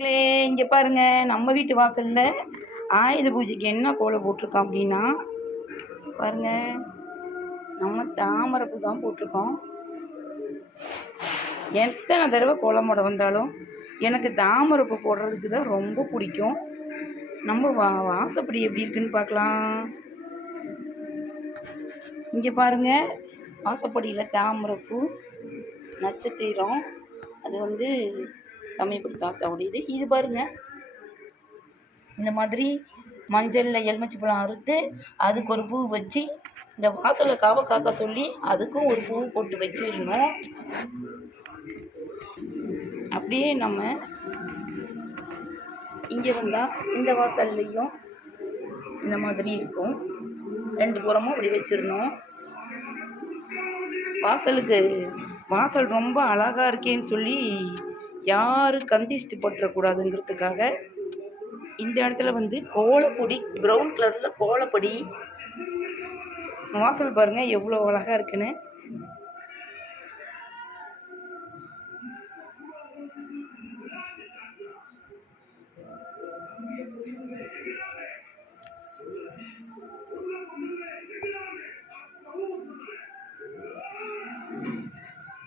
மக்களே இங்கே பாருங்க நம்ம வீட்டு வாசல்ல ஆயுத பூஜைக்கு என்ன கோலம் போட்டிருக்கோம் அப்படின்னா பாருங்க நம்ம தாமரைப்பூ தான் போட்டிருக்கோம். எத்தனை தடவை கோலம் வந்தாலும் எனக்கு தாமரைப்பூ போடுறதுக்கு தான் ரொம்ப பிடிக்கும். நம்ம வா வாசப்படி எப்படி இருக்குன்னு பார்க்கலாம். இங்கே பாருங்க வாசப்படியில் தாமரைப்பூ நட்சத்திரம் அது வந்து சமயப்படி தாத்தாவுடைய இது பாருங்க. இந்த மாதிரி மஞ்சளில் எலுமிச்சை பழம் அறுத்து அதுக்கு ஒரு பூ வச்சு இந்த வாசலில் காவ காக்க சொல்லி அதுக்கும் ஒரு பூ போட்டு வச்சிடணும் அப்படியே நம்ம இங்கே வந்தால் இந்த வாசல்லையும் இந்த மாதிரி இருக்கும். ரெண்டு புறமும் அப்படி வச்சிடணும் வாசலுக்கு வாசல் ரொம்ப அழகா இருக்கேன்னு சொல்லி யாரும் கந்திஷ்டி போட்டுறக்கூடாதுங்கிறதுக்காக இந்த இடத்துல வந்து கோலப்பொடி ப்ரௌன் கலரில் கோலப்பொடி. வாசல் பாருங்க எவ்வளோ அழகாக இருக்குன்னு.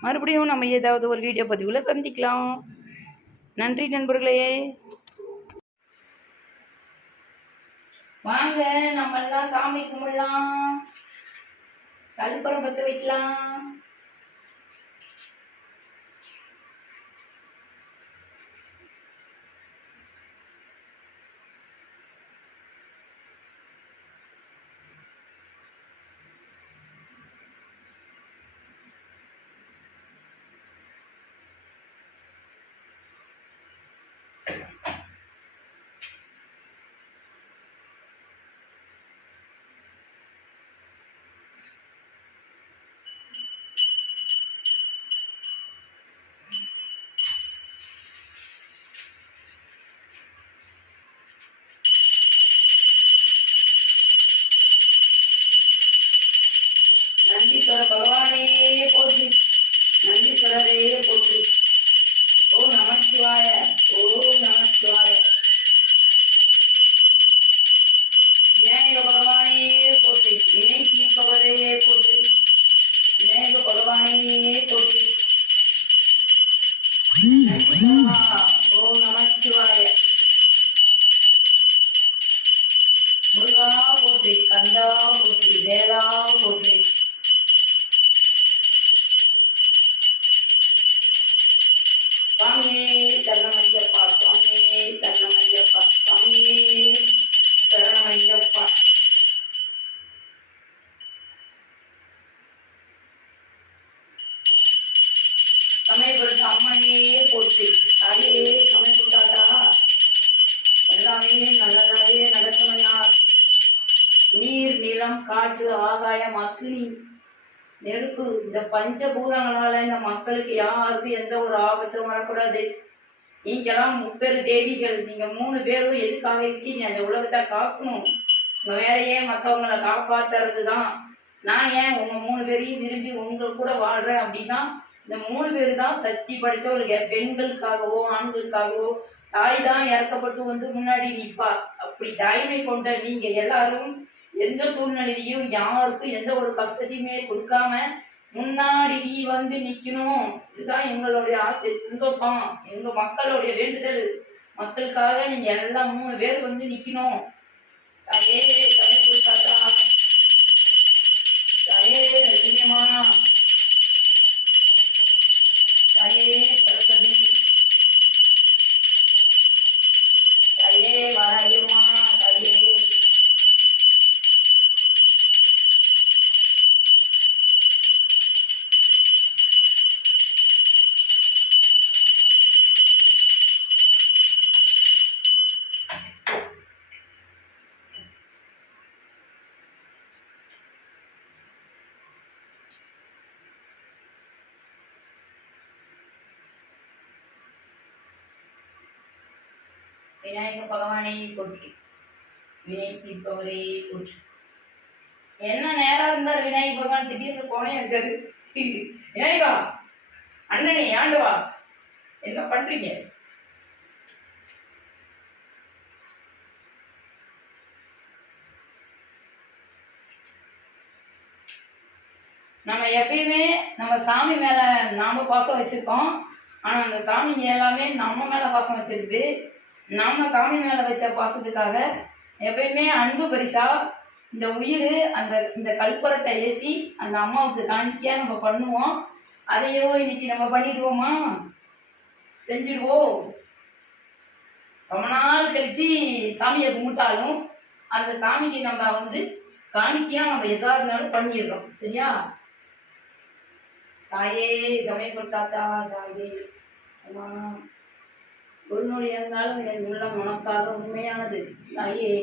மறுபடியும் நம்ம ஏதாவது ஒரு வீடியோ பதிவில் சந்திக்கலாம். நன்றி நண்பர்களே. வாங்க நம்ம எல்லாம் சாமி கும்பிடலாம். கழுப்பரம் பற்ற வைக்கலாம். நந்தீஸ்வர பகவானே போற்றி நந்தீஸ்வரரே போற்றி ஓம் நமச்சிவாய ஓம் நமச்சிவாய விநாயக பகவானே போற்றி வினை தீர்ப்பவரே போற்றி விநாயக பகவானே போற்றி சுவாமியே சரணமையப்பா சுவாமியே சரணமையப்பா சுவாமியே சரணமையப்பா சமயபுரத்து அம்மனே போற்றி தாயே சமயபுரத்தாட்டா எல்லாமே நல்லதாவே நடக்கணும்யா நீர் நிலம் காற்று ஆகாயம் அக்னி. நெருப்பு இந்த பஞ்சபூதங்களால இந்த மக்களுக்கு யாருக்கும் எந்த ஒரு ஆபத்தும் வரக்கூடாது. நீங்கெல்லாம் முப்பெரு தேவிகள் நீங்க மூணு பேரும் எதுக்காக இருக்கீங்க? அந்த உலகத்தை காக்கணும். உங்க வேலையே மற்றவங்களை காப்பாத்துறது தான் நான் ஏன் உங்க மூணு பேரையும் விரும்பி உங்க கூட வாழ்றேன் அப்படின்னா இந்த மூணு பேர் தான் சக்தி படைச்சவளுங்க பெண்களுக்காகவோ ஆண்களுக்காகவோ தாய் தான் இறக்கப்பட்டு வந்து முன்னாடி நிற்பா அப்படி தாய்மை கொண்ட நீங்க எல்லாரும் எந்த சூழ்நிலையிலையும் யாருக்கும் எந்த ஒரு கஷ்டத்தையுமே கொடுக்காம முன்னாடி நீ வந்து நிக்கணும். இதுதான் எங்களுடைய ஆசை. சந்தோஷம். எங்க மக்களுடைய வேண்டுதல். மக்களுக்காக நீங்க எல்லாம் மூணு பேர் வந்து நிக்கணும். தாயே தமிழ் கொடுத்தாத்தா தாயே நரசிம்மமா விநாயக பகவானே போற்றி. வினை தீர்ப்பவரே போற்றி. என்ன நேரம் இருந்தார் விநாயக பகவான் திடீர்னு போனே இருக்காரு விநாயகா அண்ணனே ஆண்டுவா என்ன பண்றீங்க? நம்ம எப்பயுமே நம்ம சாமி மேல நாம பாசம் வச்சிருக்கோம். ஆனா அந்த சாமி எல்லாமே நம்ம மேல பாசம் வச்சிருக்கு. நாம் சாமி மேல வச்ச பாசத்துக்காக எப்பயுமே அன்பு பரிசா இந்த உயிர் அந்த இந்த கல்புரத்தை ஏற்றி அந்த அம்மாவுக்கு காணிக்கையா நம்ம பண்ணுவோம். அதையோ இன்னைக்கு நம்ம பண்ணிடுவோமா? செஞ்சிடுவோம் ரொம்ப நாள் கழிச்சு சாமியை கும்பிட்டாலும் அந்த சாமிக்கு நம்ம வந்து காணிக்கையா நம்ம எதா இருந்தாலும் பண்ணிடுறோம். சரியா? தாயே சமயப்பட் தாத்தா தாயே. அம்மா. ஒரு இருந்தாலும் என் உள்ளம் உனக்காக உண்மையானது. தாயே